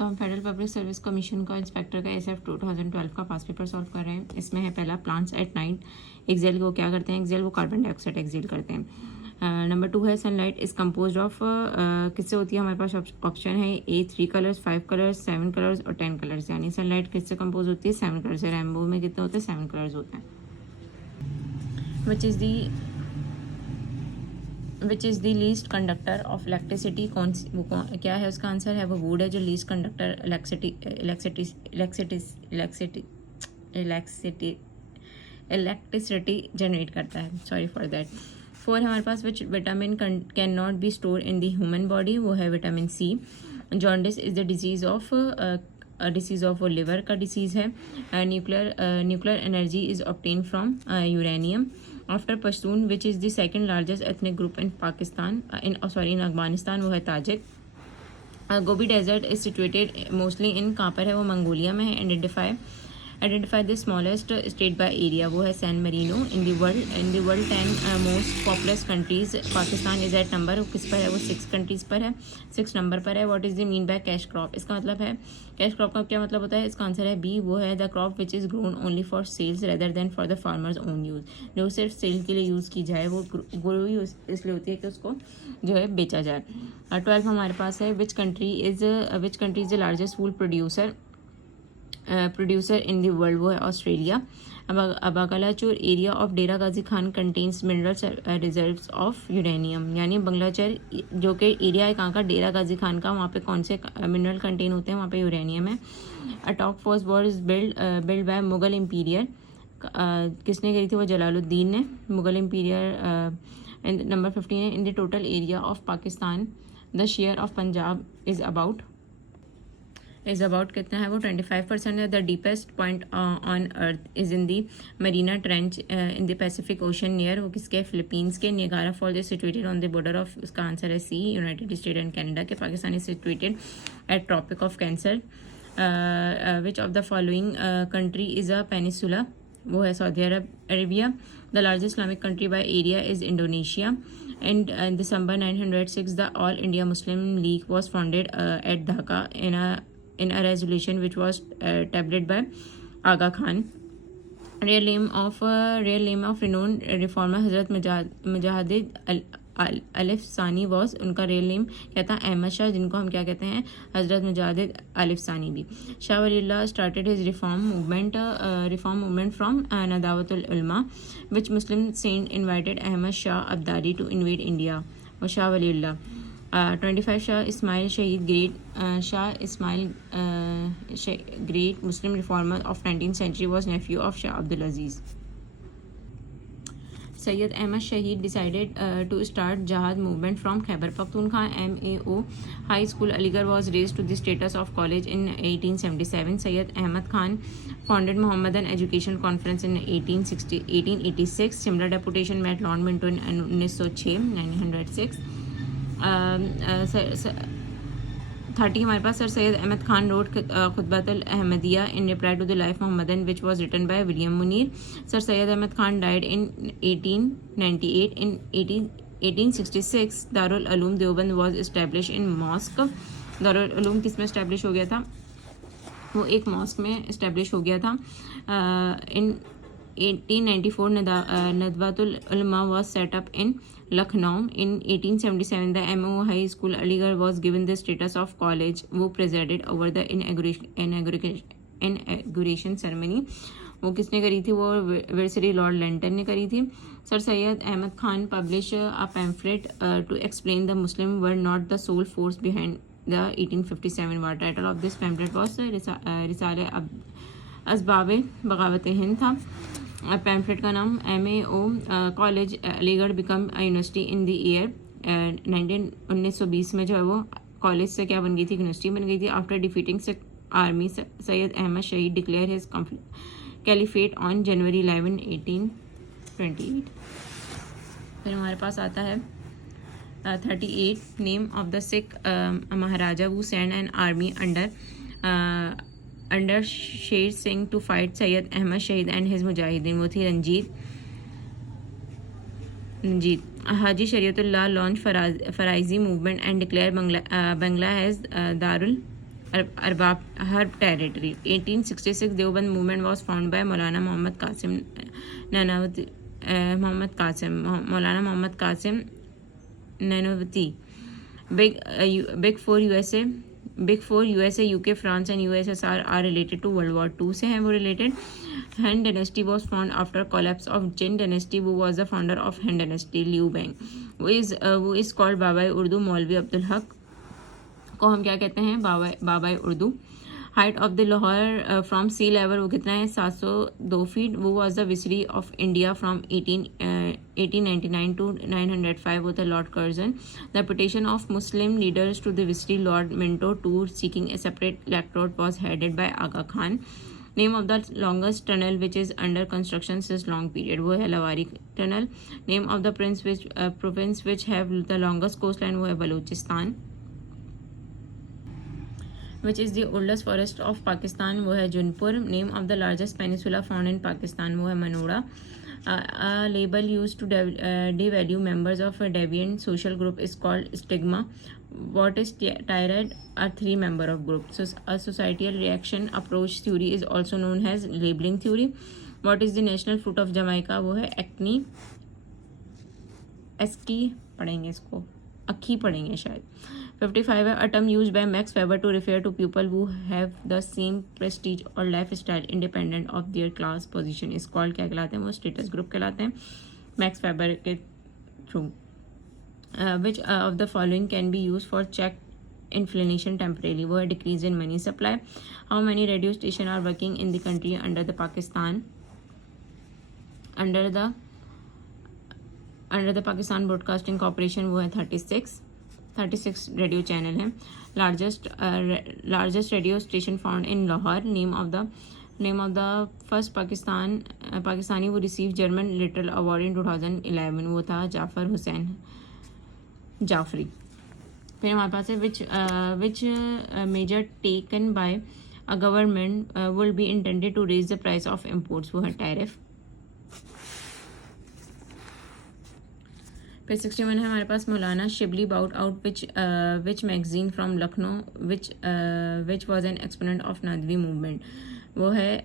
तो हम federal public service commission का इंस्पेक्टर का SF 2012 का पास पेपर सॉल्व कर रहे हैं। इसमें है पहला प्लांट्स एट नाइट एक्सेल। वो क्या करते हैं? एक्सेल वो कार्बन डाइऑक्साइड एक्सेल करते हैं। नंबर 2 है सनलाइट इज कम्पोज ऑफ किससे होती है? हमारे पास ऑप्शन है A 3 कलर्स, 5 कलर्स, 7 कलर्स और 10 कलर्स। यानी सनलाइट किससे कंपोज होती है? 7 कलर से। रेनबो में कितने होते हैं? 7 कलर्स होते हैं। Which is the least conductor of electricity? क्या है उसका आंसर? है वो वुड है जो लीस्ट कंडक्टर इलेक्ट्रिसिटी जनरेट करता है। Sorry for that. 4 है हमारे पास which vitamin can not be store in the human body? वो है vitamin C। Jaundice is the disease of वो लिवर का डिसीज़ है। Nuclear energy is obtain from uranium. After Pashtun which is the second largest ethnic group in Pakistan in Afghanistan? वो है Tajik. Gobi desert is situated mostly in कहाँ पर है? वो Mongolia में है। Identify the smallest state by area? वो है San Marino. In the world 10 most populous countries Pakistan is at number किस पर है? वो 6 कंट्रीज पर है, 6 नंबर पर है। What is the mean by cash crop? इसका मतलब है कैश क्रॉप का क्या मतलब होता है? इसका आंसर है B। वो है the crop which is grown only for sales rather than for the farmers own use. जो सिर्फ सेल के लिए यूज़ की जाए वो ग्रो ही इसलिए होती है कि उसको जो है बेचा जाए। 12 हमारे पास है which country is the largest food producer in the world? वो है ऑस्ट्रेलिया। अबाकलाचूर area of Dera Ghazi Khan contains mineral reserves of uranium. यानी बंगलाचर जो कि एरिया है कहाँ का? डेरा गाजी खान का। वहाँ पे कौन से मिनरल कंटेन होते हैं? वहाँ पे यूरेनियम है। Top force was build by Mughal emperor. किसने करी थी? वो जलालुद्दीन ने। मुगल इम्पीरियर। नंबर 15 है in the total area of Pakistan the share of Punjab is about कितना है? वो 25% है। The deepest point on earth is in the Mariana trench in the Pacific ocean near? वो किसके? फिलीपींस के। Niagara fall is situated on the border of? उसका answer है C United State and Canada के। Pakistan is situated at tropic of cancer. Which of the following country is a peninsula? वो है Saudi Arabia. The largest Islamic country by area is Indonesia. And in December 906, the All India Muslim League was founded at Dhaka in a resolution which was tabulated by Aga Khan. Real name of renowned reformer Hazrat Mujahid अलिफ सानी was. उनका real name क्या था? अहमद शाह, जिनको हम क्या कहते हैं? हजरत मुजाहिद अलिफ सानी भी। Shah Waliullah started his reform movement from Nadwatul Ulama. Which Muslim saint invited Ahmad Shah Abdali to invade India? वो Shah Waliullah. 25 Shah Ismail Shahid great Muslim reformer of 19th century was nephew of Shah Abdul Aziz. Sayyid Ahmad Shahid decided to start Jihad movement from Khyber Pakhtunkhwa. MAO High School Aligarh was raised to the status of college in 1877. Sayyid Ahmad Khan founded Mohammedan Education Conference in 1886. Similar deputation met Lord Minto in 1906. 30 हमारे पास sir Syed Ahmad Khan wrote Khutbatul Ahmadiya in reply to the life Mohammadan which was written by William Munir. Sir Syed Ahmad Khan died in 1898। In 1866 Darul Uloom Deoband was establish in mosque. Darul Uloom किस में establish हो गया था? वो एक mask में इस्टेब्लिश हो गया था। इन 1894 नदवातुल उलमा was set up in Lucknow. In 1877 the MO High School Aligarh was given the status of college. वो presided over the inauguration ceremony. वो किसने करी थी? वो विरसरी लॉर्ड लेंटन ने करी थी। Sir Syed Ahmad Khan publish a pamphlet to explain the Muslim were not the sole force behind the 1857 war. Title of this pamphlet was रिसाले असबाब बगावत हिंद था। पैम्फलेट का नाम MAO college Aligarh become university in the year 1920 में जो है वो कॉलेज से क्या बन गई थी? यूनिवर्सिटी बन गई थी। After defeating army Syed Ahmad Shahid declare his caliphate on January 11, 1828। फिर हमारे पास आता है 38 name of the Sikh maharaja who sent an army under Sher Singh to fight Syed Ahmad Shahid and his mujahideen. वो थी Ranjit. Haji Shariatullah launch Faraizi movement and declare Bangla has Darul Arbab Harb territory. 1866 Deoband movement was found by Maulana Mohammad Qasim Nanawati Maulana Mohammad Qasim Nainwati. Big four USA UK France and USSR are related to world war II से हैं वो related. Han dynasty was formed after collapse of Jin dynasty. Who was the founder of Han dynasty? Liu Bang. Who is called Babai Urdu? Maulvi Abdul Haq को हम क्या कहते हैं? Babai Urdu. Height of the Lahore from sea level वो कितना है? 702 फीट। वो was the viceroy of India from 1899 to 905 वो थे Lord Curzon. The petition of Muslim leaders to the viceroy Lord Minto to seeking a separate electorate was headed by Aga Khan. Name of the longest tunnel which is under construction since long period वो है Lowari tunnel. Name of the province which have the longest coast line वो है Balochistan. Which is the oldest forest of Pakistan वो है Jaunpur. Name of the largest peninsula found in Pakistan वो है Manora. Label use to devalue members of a deviant social group is called stigma. What is tirade? A three-member of group. So a societal reaction approach theory is also known as labeling theory. What is the national fruit of Jamaica? वो है acne. ASCII पढ़ेंगे इसको, अक्की पढ़ेंगे शायद। 55 है। A term used by Max Weber to refer to people who have the same prestige or lifestyle independent of their class position is called क्या कहलाते हैं? वो स्टेटस ग्रुप कहलाते हैं मैक्स वेबर के through. Which of the following can be used for check inflation temporarily? वो है decrease in money supply. How many radio stations are working in the country under the Pakistan Broadcasting Corporation? वो है 36 radio channel हैं। Largest radio station found in Lahore. Name of the first Pakistani वो receive German literature award in 2011 वो था जाफर हुसैन जाफरी। फिर हमारे पास है which major taken by a government will be intended to raise the price of imports वो है टैरिफ। फिर 61 है हमारे पास Maulana Shibli brought out which magazine from Lucknow which was an exponent of Nadwi movement वो है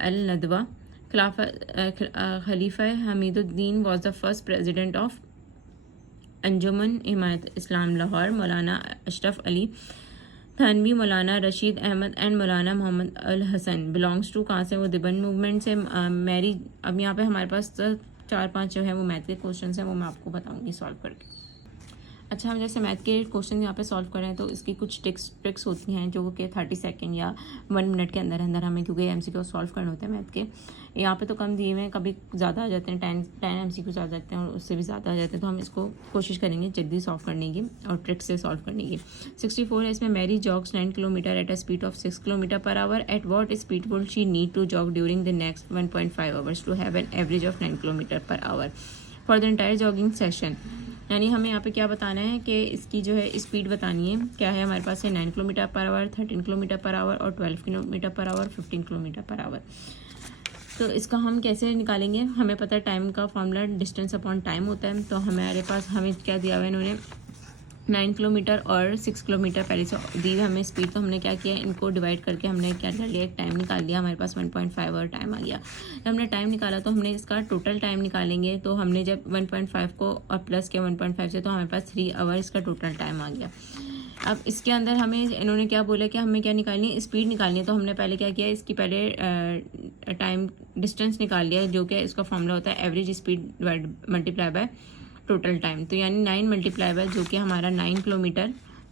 Al Nadwa. Khalifa Hamiduddin was the first president of Anjuman Himayat Islam Lahore. Maulana Ashraf Ali Thanvi, Maulana Rashid Ahmad and Maulana Mohammad Al Hasan belongs to कहाँ से? वो दिबन मूवमेंट से। मैरी अब यहाँ पे हमारे पास 4-5 जो है वो मैथ के क्वेश्चन हैं वो मैं आपको बताऊंगी सॉल्व करके। अच्छा, हम जैसे मैथ के क्वेश्चन यहाँ पे सॉल्व कर रहे हैं तो इसकी कुछ ट्रिक्स होती हैं जो कि 30 सेकंड या 1 मिनट के अंदर हमें, क्योंकि MCQ सॉल्व करने होते हैं मैथ के। यहाँ पे तो कम दिए हुए हैं, कभी ज़्यादा आ जाते हैं, 10 MCQ आ जाते हैं और उससे भी ज़्यादा आ जाते हैं, तो हम इसको कोशिश करेंगे जल्दी सॉल्व करने की और ट्रिक्स से सॉल्व करने की। 64 है इसमें। Mary jogs 9 kilometre at a speed of 6 kilometre per hour. At what speed would she need to jog during the next 1.5 hours to have an average of 9 kilometre per hour for the entire jogging session. यानी हमें यहाँ पे क्या बताना है कि इसकी जो है स्पीड बतानी है। क्या है हमारे पास है? 9 kilometre per our, 13 kilometre per our और 12 kilometre per our, 15 kilometre per our. तो इसका हम कैसे निकालेंगे? हमें पता है टाइम का फॉर्मूला डिस्टेंस अपॉन टाइम होता है। तो हमारे पास हमें क्या दिया हुआ है इन्होंने? 9 किलोमीटर और 6 किलोमीटर पहले से दी हमें स्पीड, तो हमने क्या किया, इनको डिवाइड करके हमने क्या कर लिया, एक टाइम निकाल लिया। हमारे पास 1.5 आवर टाइम आ गया। जब हमने टाइम निकाला तो हमने इसका टोटल टाइम निकालेंगे। तो हमने जब 1.5 को और प्लस किया 1.5 से, तो हमारे पास 3 आवर इसका टोटल टाइम आ गया। अब इसके अंदर हमें इन्होंने क्या बोला कि हमें क्या निकालनी है? स्पीड निकालनी है। तो हमने पहले क्या किया, इसकी पहले टाइम डिस्टेंस निकाल लिया, जो कि इसका फॉर्मूला होता है average speed multiply by total time. तो यानी 9 मल्टीप्लाई बाय जो कि हमारा 9 किलोमीटर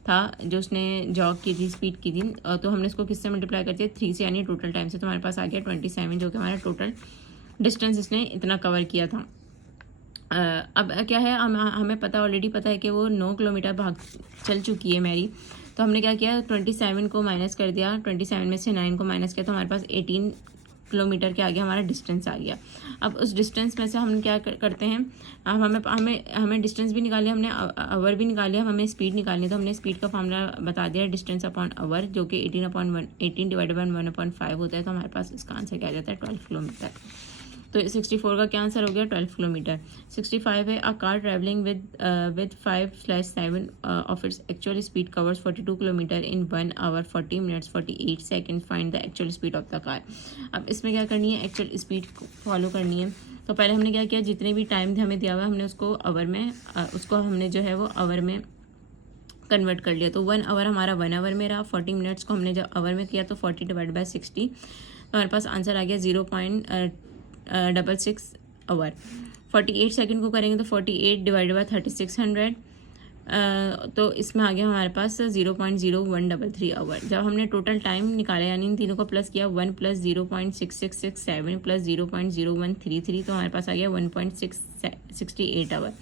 था जो उसने जॉग की थी, स्पीड की थी, तो हमने इसको किससे मल्टीप्लाई कर दिया? 3 से, यानी टोटल टाइम से। तो हमारे पास आ गया 27 जो कि हमारा टोटल डिस्टेंस इसने इतना कवर किया था। अब क्या है, हमें ऑलरेडी पता है कि वो 9 किलोमीटर भाग चल चुकी है मैरी। तो हमने क्या किया, 27 को माइनस कर दिया, 27 में से 9 को माइनस किया, तो हमारे पास 18 किलोमीटर के आगे हमारा डिस्टेंस आ गया। अब उस डिस्टेंस में से हम क्या करते हैं, अब हमें डिस्टेंस भी निकाल लिया, हमने आवर भी निकाल लिया, हमें स्पीड निकालनी है। तो हमने स्पीड का फॉर्मूला बता दिया, डिस्टेंस अपॉन आवर, जो कि 18 डिवाइडेड बाई 1/5 होता है। तो हमारे पास इसका आंसर क्या आ जाता है? 12 किलोमीटर। तो 64 का क्या आंसर हो गया 12 किलोमीटर। 65 है a car travelling with 5/7 of its actual speed covers 42 kilometre in 1 hour 40 minutes 48 second, find the actual speed of the car. अब इसमें क्या करनी है, एक्चुअल स्पीड फॉलो करनी है। तो पहले हमने क्या किया, जितने भी टाइम थे हमें दिया हुआ हमने उसको आवर में उसको हमने जो है वो आवर में कन्वर्ट कर लिया। तो 1 आवर हमारा 1 आवर में रहा, 40 मिनट्स को हमने जब आवर में किया तो 40 डिवाइड बाय 60, तो हमारे पास आंसर आ गया 0.66 आवर। 48 सेकंड को करेंगे तो 48 डिवाइड बाय 3600, तो इसमें आ गया हमारे पास 0.0133 आवर। जब हमने टोटल टाइम निकाला यानी इन तीनों को प्लस किया 1 + 0.6667 + 0.0133, तो हमारे पास आ गया 1.68 आवर।